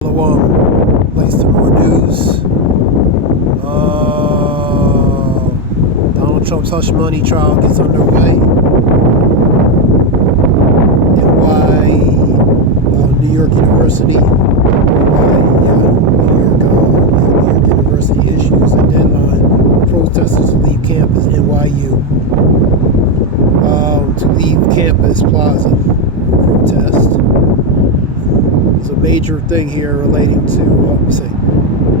Place to more news. Donald Trump's hush money trial gets underway. New York University. New York University issues a deadline for protesters to leave campus NYU. To leave campus plaza for protest. There's a major thing here relating to,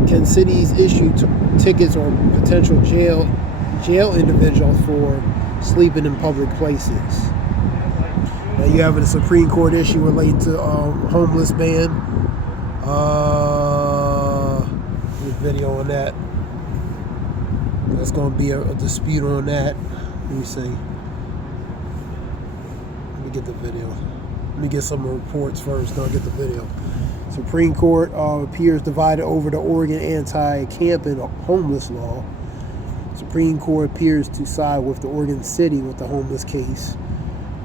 can cities issue tickets or potential jail individuals for sleeping in public places? Now you have a Supreme Court issue relating to homeless ban. There's a video on that. There's going to be a dispute on that. Let me see. Let me get the video. Let me get some reports first, then I'll get the video. Supreme Court appears divided over the Oregon anti-camping homeless law. Supreme Court appears to side with the Oregon City with the homeless case.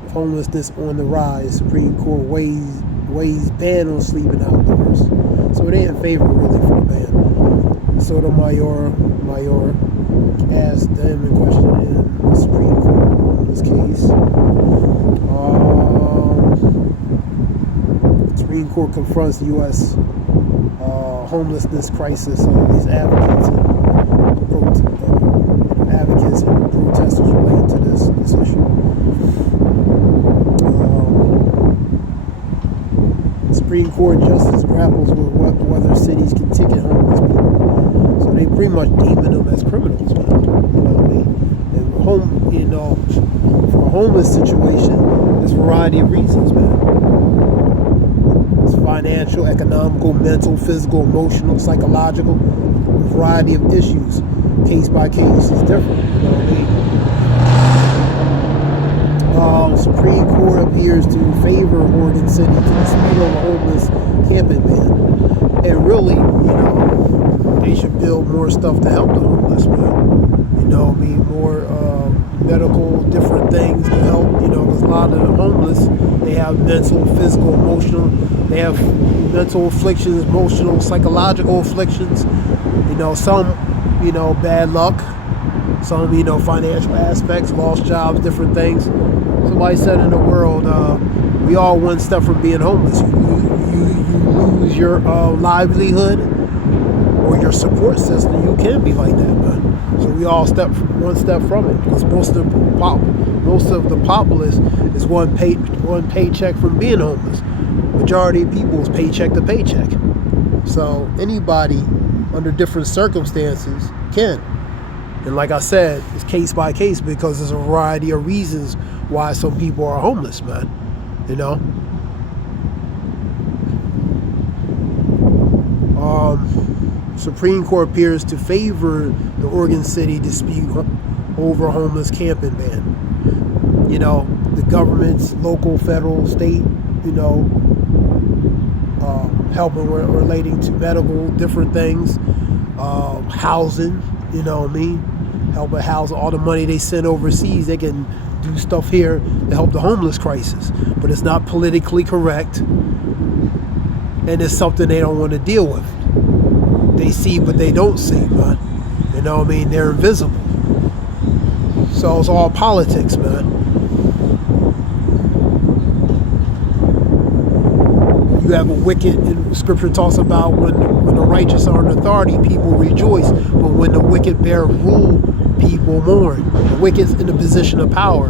With homelessness on the rise, Supreme Court weighs ban on sleeping outdoors. So they in favor really for the ban. Sotomayor asked them in question in the Supreme Court on this case. Supreme Court confronts the U.S. Homelessness crisis. These advocates and protesters related to this issue. Supreme Court justice grapples with whether cities can ticket homeless people. So they pretty much deeming them as criminals, man. You know what I mean? And for a homeless situation, there's a variety of reasons, man. It's financial, economical, mental, physical, emotional, psychological, a variety of issues. Case by case is different, you know what I mean? Supreme Court appears to favor Oregon City to dispute over homeless camping ban. And really, they should build more stuff to help the homeless, man. You know what I mean? More medical, different things to help, because a lot of the homeless, they have mental, physical, emotional, they have mental afflictions, emotional, psychological afflictions, some, bad luck, some, financial aspects, lost jobs, different things. Somebody said in the world, we all one step from being homeless. You lose your livelihood or your support system, you can be like that, man. So we all one step from it, because most of the populace is one paycheck from being homeless. Majority of people is paycheck to paycheck. So anybody under different circumstances can. And like I said, it's case by case, because there's a variety of reasons why some people are homeless, man. Supreme Court appears to favor the Oregon City dispute over homeless camping ban. The governments, local, federal, state, helping relating to medical, different things, housing, helping house, all the money they send overseas, they can do stuff here to help the homeless crisis. But it's not politically correct, and it's something they don't want to deal with. They see, but they don't see, man. They're invisible. So it's all politics, man. You have a wicked, and Scripture talks about when the righteous are in authority, people rejoice. But when the wicked bear rule, people mourn. The wicked's in a position of power.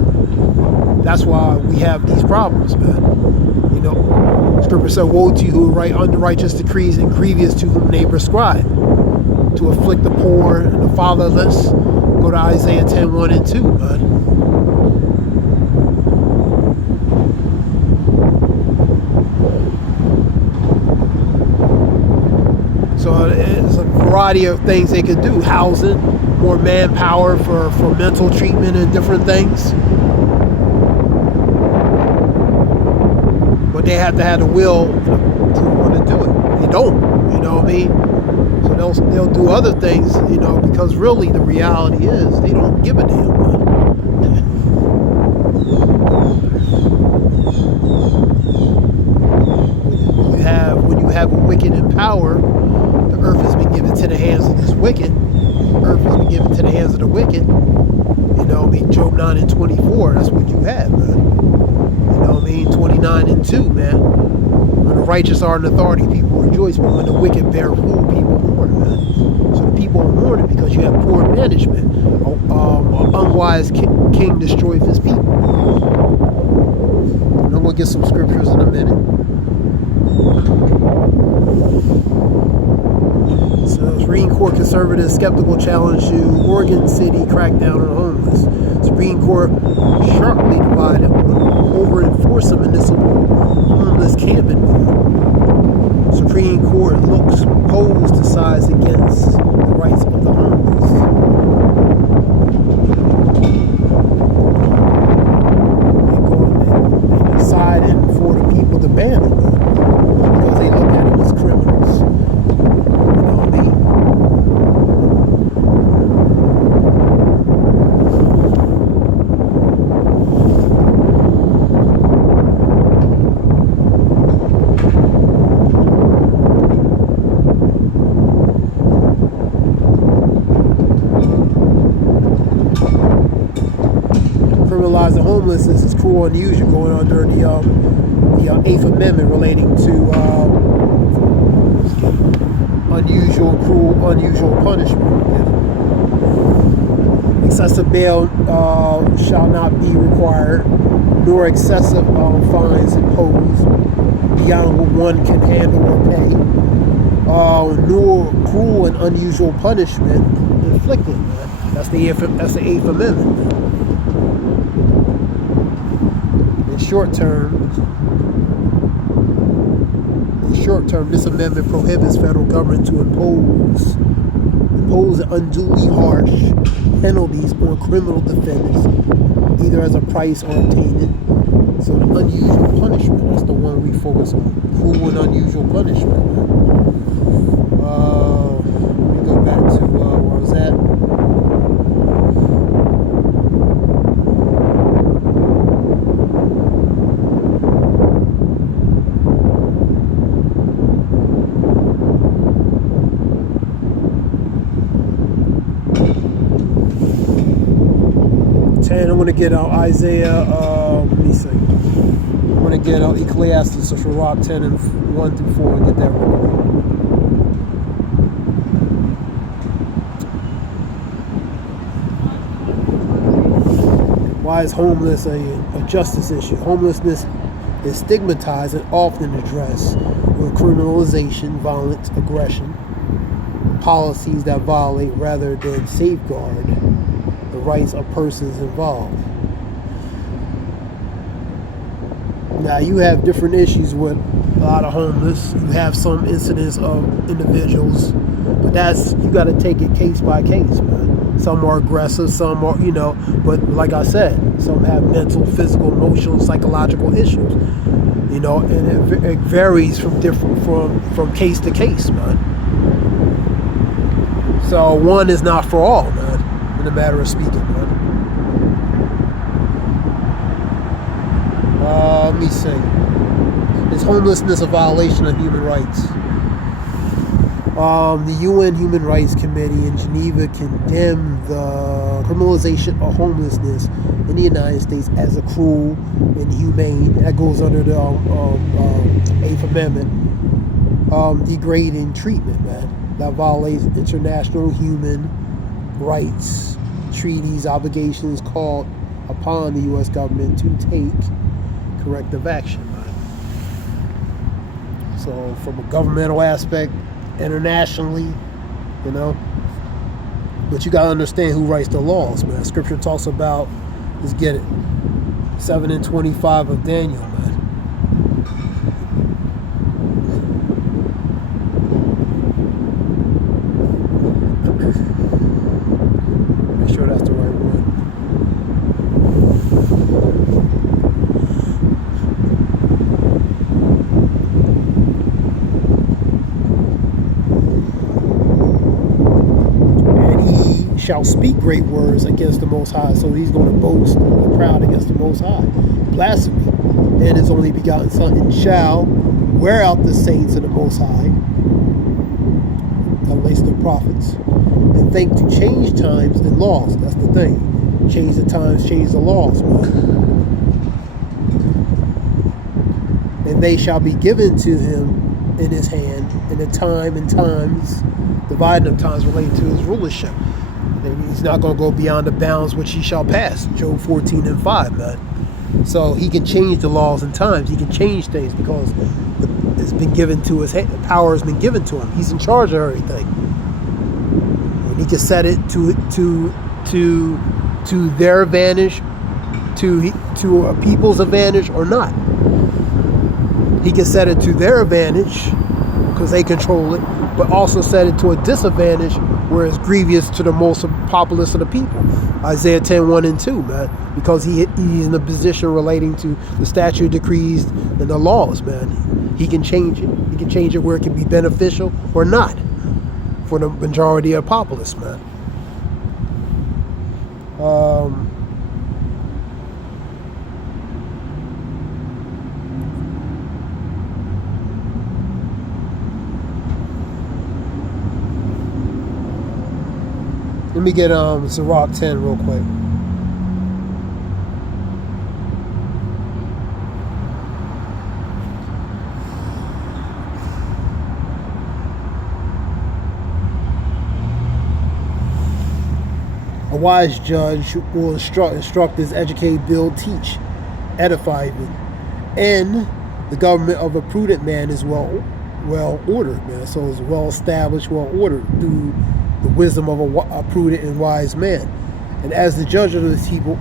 That's why we have these problems, man. Scripture said, woe to you who write unrighteous decrees and grievous to whom they prescribe, to afflict the poor and the fatherless. Go to Isaiah 10:1 and 2, man. So it's a variety of things they could do. Housing, more manpower for mental treatment and different things. But they have to have the will to want to do it. They don't, So they'll do other things, because really the reality is they don't give a damn, man. When you have a wicked wicked in power. The earth has been given to the hands of this wicked. Earth has been given to the hands of the wicked. You know what I mean? Job 9 and 24, that's what you have, man. You know what I mean? 29 and 2, man. When the righteous are in authority, people rejoice, but when the wicked bear rule, people mourn, man. So the people are mourning because you have poor management. An unwise king destroys his people. And I'm going to get some scriptures in a minute. So, Supreme Court conservatives skeptical challenge to Oregon City crackdown on homeless. Supreme Court sharply divided over enforcing municipal homeless camping ban. Supreme Court looks posed to sides against the rights of the homeless. They decided for the people to ban them because they look at them as criminals. You know what I mean? Criminalizing homelessness is cruel and unusual, going under the 8th Amendment relating to unusual punishment. Excessive bail shall not be required, nor excessive fines imposed beyond what one can handle or pay, nor cruel and unusual punishment inflicted. That's the 8th Amendment. In short term, this amendment prohibits federal government to impose unduly harsh penalties on criminal defendants, either as a price or obtained. So the unusual punishment, that's the one we focus on. Cruel and unusual punishment. Let me go back to where I was at. And I'm going to get out Isaiah, let me see. I'm going to get out Ecclesiastes of Sirach 10 and 1 through 4 and get that real quick. Why is homeless a justice issue? Homelessness is stigmatized and often addressed with criminalization, violence, aggression, policies that violate rather than safeguard the rights of persons involved. Now, you have different issues with a lot of homeless. You have some incidents of individuals, but you got to take it case by case, man. Some are aggressive, some are, but like I said, some have mental, physical, emotional, psychological issues, and it varies from case to case, man. So one is not for all, man. In a matter of speaking, man. Let me see. Is homelessness a violation of human rights? The UN Human Rights Committee in Geneva condemned the criminalization of homelessness in the United States as a cruel, inhumane. That goes under the 8th Amendment. Degrading treatment, man. That violates international human rights treaties, obligations called upon the U.S. government to take corrective action. So from a governmental aspect, internationally, but you got to understand who writes the laws, man. Scripture talks about, let's get it, 7 and 25 of Daniel, man. Sure that's the right one. And he shall speak great words against the Most High. So he's going to boast and be proud against the Most High. Blasphemy. And his only begotten son, and shall wear out the saints of the Most High, that relates to the prophets, and think to change times and laws. That's the thing. Change the times, change the laws, man. And they shall be given to him in his hand in the time and times, dividing of times related to his rulership. And he's not going to go beyond the bounds which he shall pass. Job 14:5, man. So he can change the laws and times. He can change things because it's been given to his hand. The power has been given to him. He's in charge of everything. And he can set it to their advantage, to a people's advantage or not. He can set it to their advantage because they control it, but also set it to a disadvantage where it's grievous to the most populace of the people. Isaiah 10:1 and 2, man, because he's in a position relating to the statute, decrees, and the laws, man. He can change it. He can change it where it can be beneficial or not for the majority of the populace, man. Let me get Sirach 10 real quick. A wise judge will instruct his educated, build, teach, edify even. And the government of a prudent man is well ordered, man. So it's well established, well ordered through the wisdom of a prudent and wise man. And as the judge of the people,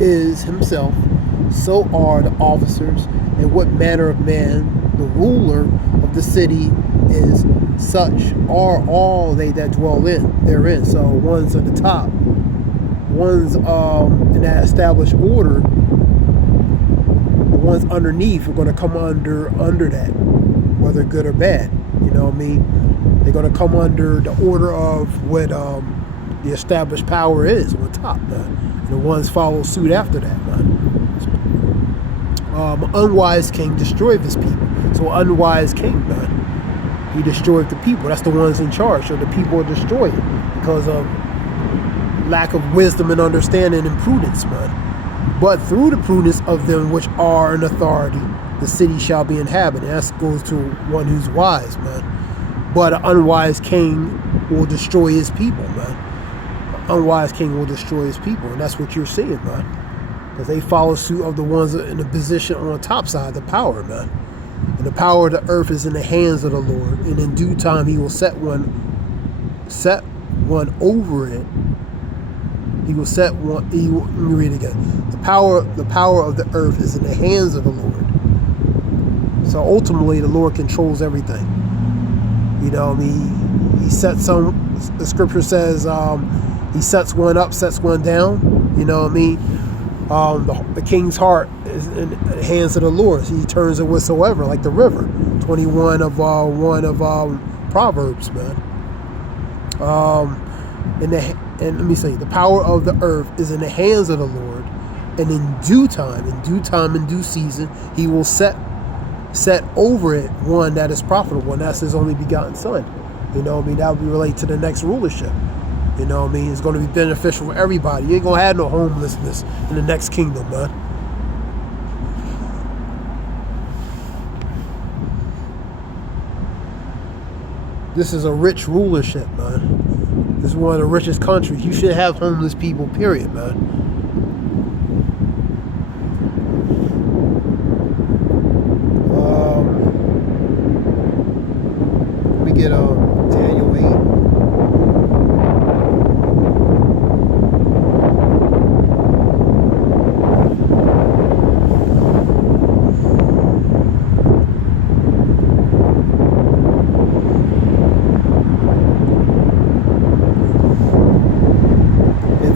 is himself, so are the officers, and what manner of man the ruler of the city is, such are all they that dwell therein. So one's at the top, one's in that established order, the ones underneath are going to come under that, whether good or bad. You know what I mean? They're going to come under the order of what the established power is on top, man. And the ones follow suit after that, man. An unwise king destroyed his people. So an unwise king, man, he destroyed the people. That's the ones in charge. So the people are destroyed because of lack of wisdom and understanding and prudence, man. But through the prudence of them which are in authority, the city shall be inhabited. That goes to one who's wise, man. But an unwise king will destroy his people, man. An unwise king will destroy his people. And that's what you're seeing, man. Because they follow suit of the ones in the position on the top side, the power, man. And the power of the earth is in the hands of the Lord. And in due time he will set one over it. He will set one. Let me read it again. The power of the earth is in the hands of the Lord. So ultimately, the Lord controls everything. You know, I mean, he sets some. The scripture says he sets one up, sets one down. You know what I mean? The king's heart is in the hands of the Lord. He turns it whatsoever, like the river. 21 of Proverbs, man. And let me say, the power of the earth is in the hands of the Lord, and in due time, in due season, he will set over it one that is profitable, and that's his only begotten son. You know what I mean? That would be related to the next rulership. You know what I mean? It's going to be beneficial for everybody. You ain't going to have no homelessness in the next kingdom, man. This is a rich rulership, man. This is one of the richest countries. You should have homeless people, period, man. Let me get Daniel 8.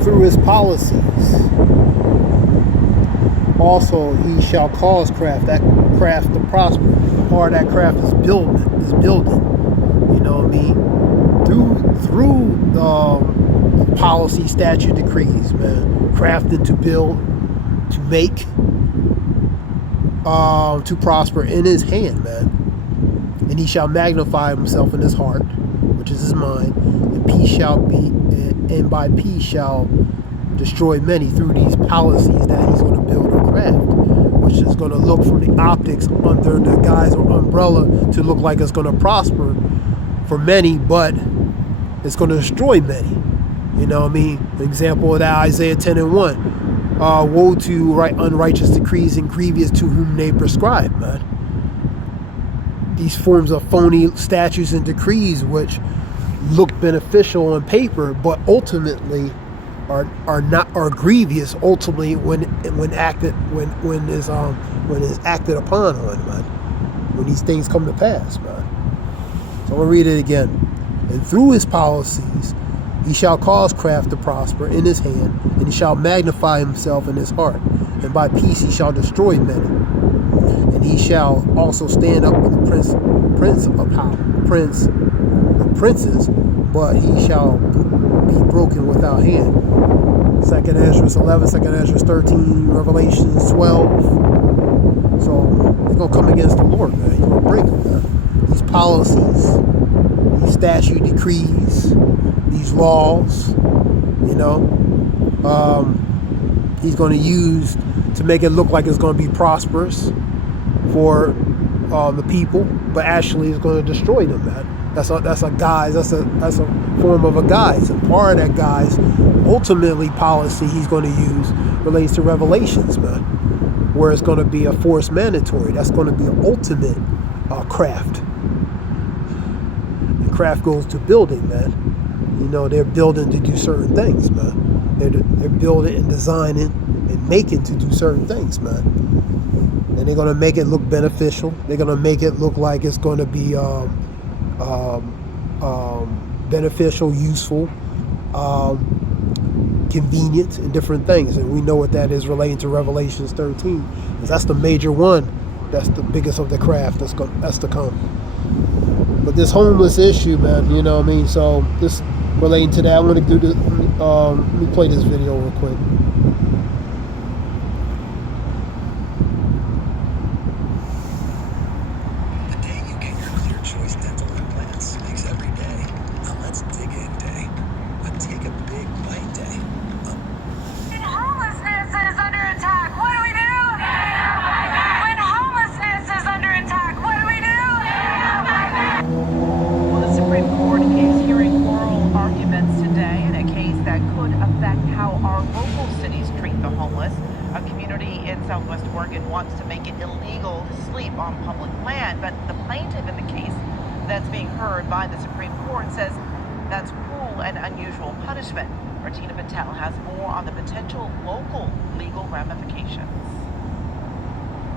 Through his policies, also he shall cause craft to prosper. Part of that craft is building. You know what I mean? Through the policy, statute, decrees, man. Crafted to build, to make, to prosper in his hand, man. And he shall magnify himself in his heart, which is his mind, and peace shall be, and by peace shall destroy many through these policies that he's going to build or craft, which is going to look from the optics under the guise or umbrella to look like it's going to prosper for many, but it's going to destroy many. You know what I mean? An example of that, Isaiah 10:1. Woe to unrighteous decrees and grievous to whom they prescribe, man. These forms of phony statutes and decrees which look beneficial on paper, but ultimately are grievous ultimately when is acted upon on, man. When these things come to pass, man. So I'm gonna read it again. And through his policies he shall cause craft to prosper in his hand, and he shall magnify himself in his heart, and by peace he shall destroy many. And he shall also stand up with the princes, but he shall be broken without hand. 2nd Ezra 11, 2nd Ezra 13, Revelations 12. So he's gonna come against the Lord, man. He's gonna break them, man. These policies, these statute decrees, these laws, you know, he's going to use to make it look like it's going to be prosperous for the people, but actually it's going to destroy them, man. That's a guise. That's a form of a guise, and part of that guise, ultimately policy he's going to use relates to Revelations, man, where it's going to be a forced mandatory. That's going to be an ultimate craft. And craft goes to building, man. You know, they're building to do certain things, man. They're building and designing and making to do certain things, man. And they're going to make it look beneficial. They're going to make it look like it's going to be beneficial, useful, convenient, and different things. And we know what that is relating to Revelations 13. Because that's the major one. That's the biggest of the craft that's to come. But this homeless issue, man, you know what I mean? So this relating to that, I'm going to do the, let me play this video real quick. The day you get your Clear Choice dental implants makes every day a let's dig in day, a take a big bite day. When homelessness is under attack, what do we do? When homelessness is under attack, what do we do? Well, the Supreme Court is hearing oral arguments today in a case that could affect how our local cities treat the homeless. A community in Southwest Oregon wants to make it illegal to sleep on public land, but the plaintiff in the case that's being heard by the Supreme Court says that's cruel and unusual punishment. Martina Patel has more on the potential local legal ramifications.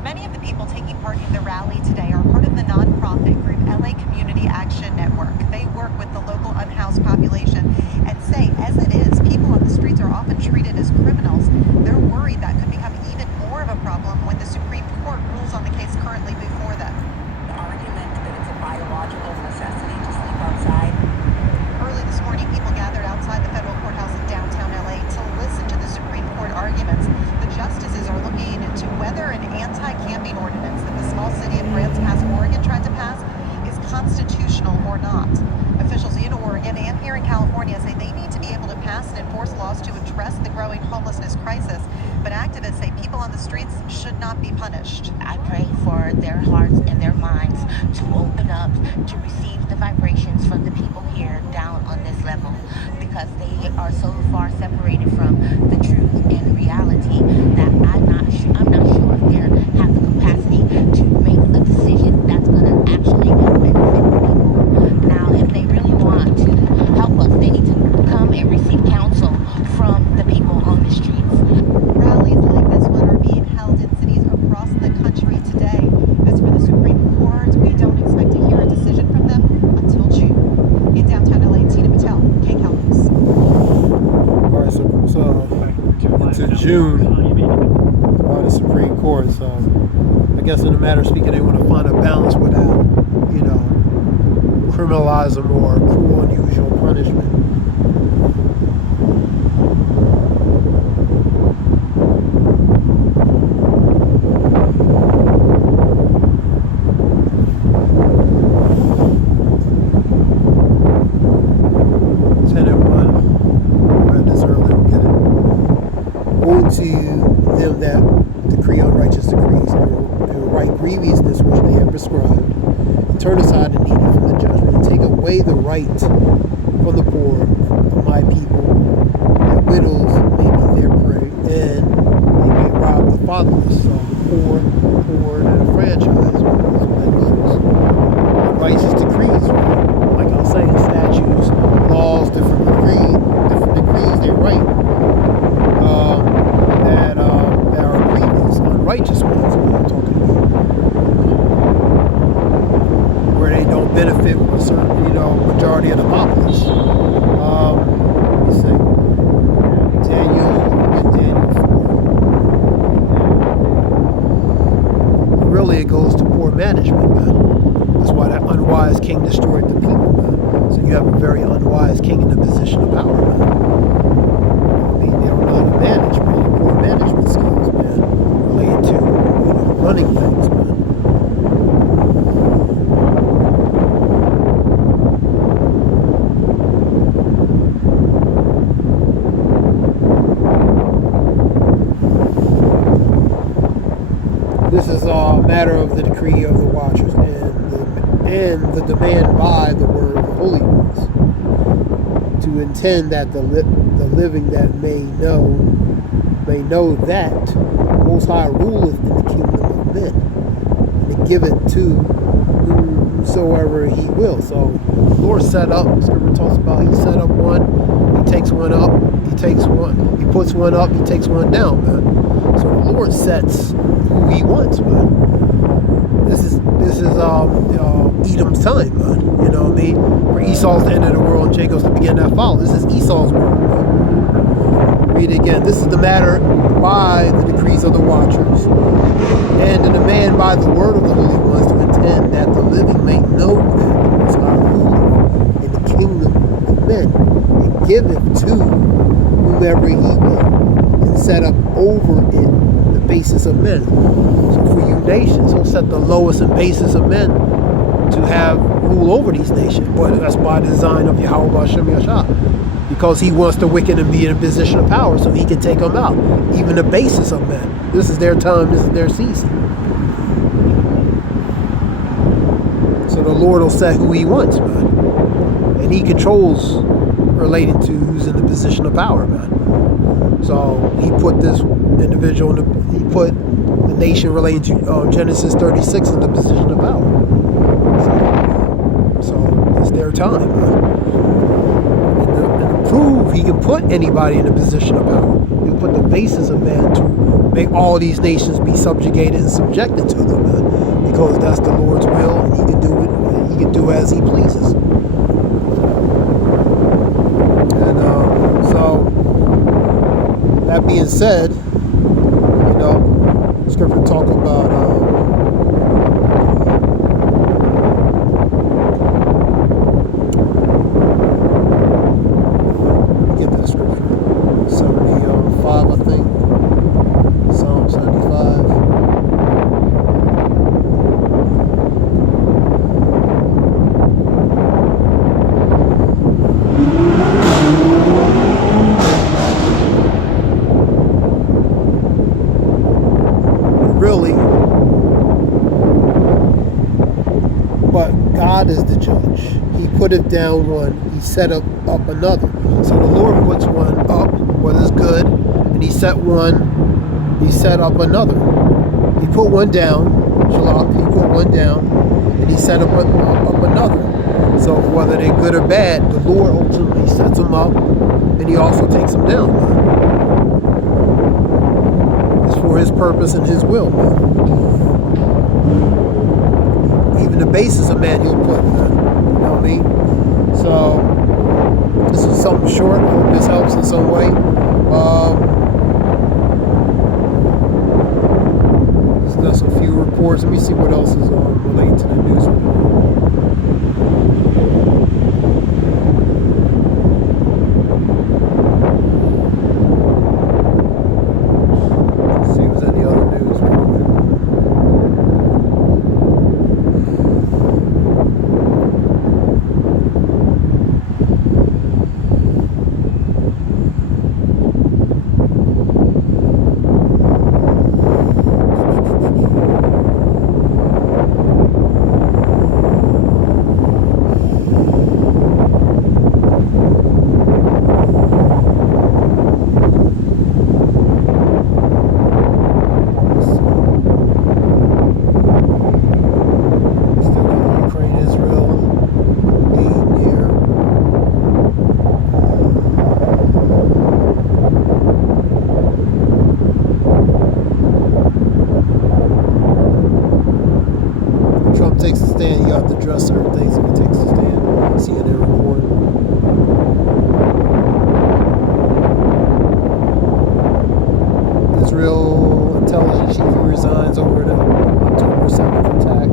Many of the people taking part in the rally today are part of the nonprofit group LA Community Action Network. They work with the local unhoused population and say, as it is, people on the streets are often treated as criminals. They're worried that could become even more of a problem when the Supreme Court rules on the case currently before them. The argument that it's a biological necessity to sleep outside. Early this morning, people gathered outside the federal courthouse in downtown LA to listen to the Supreme Court arguments. The justices are looking into whether an anti-camping ordinance that the small city of Grants Pass, Oregon tried to pass is constitutional or not. Officials in Oregon and here in California say they need to be able to pass and enforce laws to address the growing homelessness crisis, but activists say people on the streets should not be punished. I pray for their hearts and their minds to open up to receive the vibrations from the people here down on this level, because they are so far separated from the truth and reality that I'm not sure if they have the capacity to make a decision that's going to actually benefit the people. Now, if they really want to help us, they need to come and receive counsel from the people on the streets. Rallies like this one are being held in cities across the country today. As for the Supreme Court, we don't expect to hear a decision from them until June. In downtown LA, Tina Patel, KCAL News. All right, so into June by the Supreme Court. So I guess in a matter of speaking, they want to find a balance without, you know, criminalizing or cruel, unusual punishment. righteousness which they have prescribed, and turn aside the needy from the judgment, and take away the right from the poor of my people, that widows may be their prey, and they may rob the fatherless, so the poor, and a franchise, that's what that goes. Righteous decrees, like I was saying, statutes, laws, different decrees they write that are grievous, unrighteous ones, what I'm talking about, where they don't benefit a certain, majority of the populace. Let's see, Daniel 4. Really, it goes to poor management, man. That's why that unwise king destroyed the people, man. So you have a very unwise king in a position of power, man. They don't know how to manage, man. Poor management skills, man, related to running things, man. This is a matter of the decree of the watchers and the demand by the word of the holy ones, to intend that the living that may know that Most High ruleth in the kingdom of men, and to give it to whomsoever he will. So the Lord set up, Scripture talks about, he set up one, he takes one up, he takes one, he puts one up, he takes one down, man. So the Lord sets who he wants, man. This is Edom's time, man. You know what I mean? For Esau's the end of the world and Jacob's the beginning that follow. This is Esau's world, man. Read it again. This is the matter by the decrees of the watchers, and the demand by the word of the holy ones, to intend that the living may know that the Most High ruleth in the kingdom of men, and giveth to whomever he will, and set up over it the basis of men. So for you nations, he'll set the lowest and basis of men to have rule over these nations. But that's by design of Yahweh Hashem Yashah, because he wants the wicked to be in a position of power so he can take them out. Even the basis of men. This is their time, this is their season. So the Lord will set who he wants, man. And he controls relating to who's in the position of power, man. So he put this individual, he put the nation relating to Genesis 36 in the position of power. So it's their time, man. And to prove he can put anybody in a position of power, he'll put the basis of man to make all these nations be subjugated and subjected to them, man. Because that's the Lord's will, and he can do it, and he can do as he pleases. And so that being said, Scripture talk about get that scripture 75, I think, Psalm 75. Really, but God is the judge. He putteth down one, he set up another. So the Lord puts one up, what is good, and he set up another. He put one down, Shalak, he put one down, and he set up another. So whether they're good or bad, the Lord ultimately sets them up, and he also takes them down. It's for his purpose and his will, man. Even the basis of man he'll put, man. You know what I mean? So this is something short. I hope this helps in some way. There's a few reports. Let me see what else is related to the news report. Trump takes a stand, you have to address certain things if he takes a stand. CNN report. Israel intelligence chief who resigns over the October 7th attack.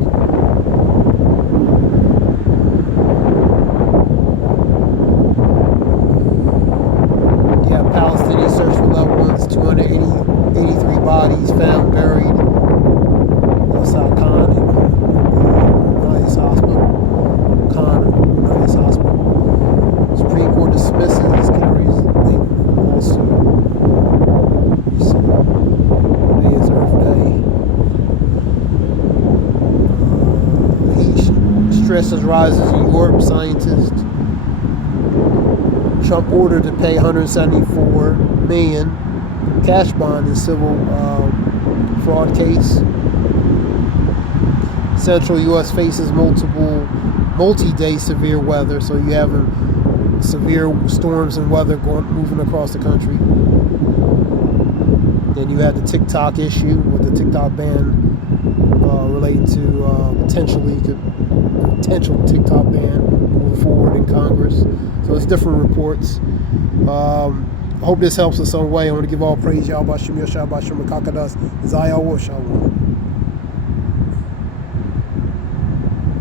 Yeah, Palestinians search for loved ones. 283 bodies found buried outside Khan United Hospital. Supreme Court dismisses Kerry's lawsuit. Today is Earth Day. Heat stresses rises in Europe. Scientists. Trump ordered to pay $174 million cash bond in civil fraud case. Central U.S. faces multi-day severe weather, so you have severe storms and weather moving across the country. Then you had the TikTok issue with the TikTok ban relating to potential TikTok ban moving forward in Congress. So it's different reports. I hope this helps in some way. I want to give all praise Yahweh Shem Yeshua B'Shem Kakadas Zayah Shalom.